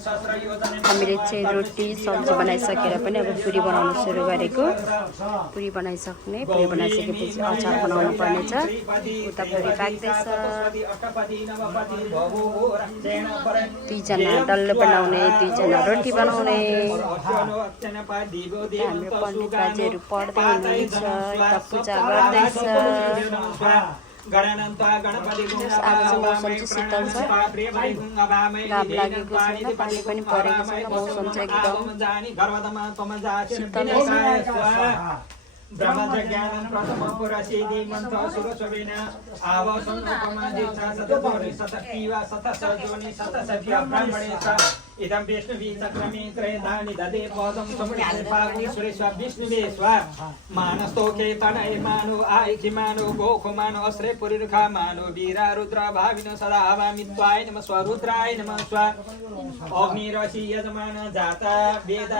हामीले चाहिँ रोटी सब्जी बनाइसकेर पनि अब पुरी बनाउन सुरु गरेको। पुरी बनाइसक्ने, पुरी बनाइसकेपछि अचार बनाउनु पर्नेछ। उता पुरी पाक्दैछ। दुईजना डल्लो बनाउने, दुईजना रोटी बनाउने। हाम्रो पण्डित बाजेहरू पढ्दै हुनुहुन्छ, यता पूजा गर्दैछ। आज चाहिँ मौसम चाहिँ शीतल छ, घाम लागेको छैन, पानी पनि परेको छैन, मौसम चाहिँ एकदम शीतल छ। ब्रह्मज्ञानं प्रथम पुरसिद्धि मन्त्र सुरसवेन आवसन्नोपमादिता सततोनि सतपीवा सतसजोनि सतसभ्य ब्राह्मणेश इदं विष्णुवि चक्रमे त्रयदानि ददे पदं समृद्धे पावनि सुरेश्वर विष्णुवे स्वा मानस्तोके तनय मानो आयखि मानो गोखो मानो अस्रे पुरिरुखा मानो वीरा रुद्र भाविनो सदा हवामि त्वाय नमः स्वरुद्राय नमः स्वा अग्निरसि यजमान जाता वेद